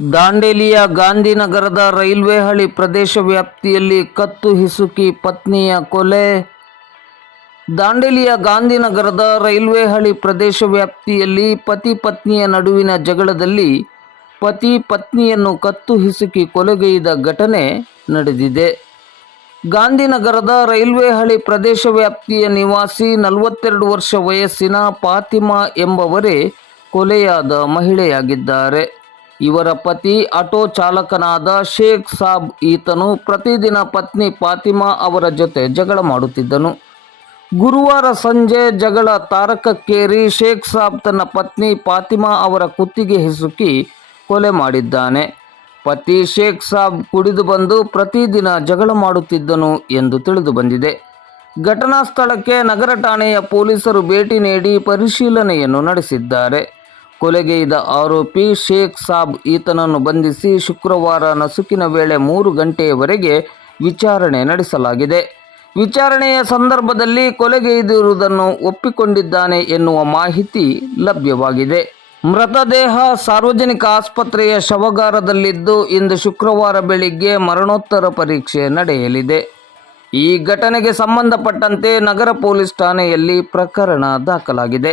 ದಾಂಡೇಲಿಯ ಗಾಂಧಿನಗರದ ರೈಲ್ವೆ ಹಳಿ ಪ್ರದೇಶ ವ್ಯಾಪ್ತಿಯಲ್ಲಿ ಕತ್ತು ಹಿಸುಕಿ ಪತ್ನಿಯ ಕೊಲೆ. ದಾಂಡೇಲಿಯ ಗಾಂಧಿನಗರದ ರೈಲ್ವೆ ಹಳಿ ಪ್ರದೇಶ ವ್ಯಾಪ್ತಿಯಲ್ಲಿ ಪತಿ ಪತ್ನಿಯ ನಡುವಿನ ಜಗಳದಲ್ಲಿ ಪತಿ ಪತ್ನಿಯನ್ನು ಕತ್ತು ಹಿಸುಕಿ ಕೊಲೆಗೈದ ಘಟನೆ ನಡೆದಿದೆ. ಗಾಂಧಿನಗರದ ರೈಲ್ವೆ ಹಳಿ ಪ್ರದೇಶ ವ್ಯಾಪ್ತಿಯ ನಿವಾಸಿ ನಲವತ್ತೆರಡು ವರ್ಷ ವಯಸ್ಸಿನ ಫಾತಿಮಾ ಎಂಬವರೇ ಕೊಲೆಯಾದ ಮಹಿಳೆಯಾಗಿದ್ದಾರೆ. ಇವರ ಪತಿ ಆಟೋ ಚಾಲಕನಾದ ಶೇಖ್ ಸಾಬ್ ಈತನು ಪ್ರತಿದಿನ ಪತ್ನಿ ಫಾತಿಮಾ ಅವರ ಜೊತೆ ಜಗಳ ಮಾಡುತ್ತಿದ್ದನು. ಗುರುವಾರ ಸಂಜೆ ಜಗಳ ತಾರಕಕ್ಕೇರಿ ಶೇಖ್ ಸಾಬ್ ತನ್ನ ಪತ್ನಿ ಫಾತಿಮಾ ಅವರ ಕುತ್ತಿಗೆ ಹಿಸುಕಿ ಕೊಲೆ ಮಾಡಿದ್ದಾನೆ. ಪತಿ ಶೇಖ್ ಸಾಬ್ ಕುಡಿದು ಬಂದು ಪ್ರತಿದಿನ ಜಗಳ ಮಾಡುತ್ತಿದ್ದನು ಎಂದು ತಿಳಿದು ಬಂದಿದೆ. ಘಟನಾ ಸ್ಥಳಕ್ಕೆ ನಗರ ಠಾಣೆಯ ಪೊಲೀಸರು ಭೇಟಿ ನೀಡಿ ಪರಿಶೀಲನೆಯನ್ನು ನಡೆಸಿದ್ದಾರೆ. ಕೊಲೆಗೈದ ಆರೋಪಿ ಶೇಖ್ ಸಾಬ್ ಈತನನ್ನು ಬಂಧಿಸಿ ಶುಕ್ರವಾರ ನಸುಕಿನ ವೇಳೆ ಮೂರು ಗಂಟೆಯವರೆಗೆ ವಿಚಾರಣೆ ನಡೆಸಲಾಗಿದೆ. ವಿಚಾರಣೆಯ ಸಂದರ್ಭದಲ್ಲಿ ಕೊಲೆಗೈದಿರುವುದನ್ನು ಒಪ್ಪಿಕೊಂಡಿದ್ದಾನೆ ಎನ್ನುವ ಮಾಹಿತಿ ಲಭ್ಯವಾಗಿದೆ. ಮೃತದೇಹ ಸಾರ್ವಜನಿಕ ಆಸ್ಪತ್ರೆಯ ಶವಗಾರದಲ್ಲಿದ್ದು ಇಂದು ಶುಕ್ರವಾರ ಬೆಳಿಗ್ಗೆ ಮರಣೋತ್ತರ ಪರೀಕ್ಷೆ ನಡೆಯಲಿದೆ. ಈ ಘಟನೆಗೆ ಸಂಬಂಧಪಟ್ಟಂತೆ ನಗರ ಪೊಲೀಸ್ ಠಾಣೆಯಲ್ಲಿ ಪ್ರಕರಣ ದಾಖಲಾಗಿದೆ.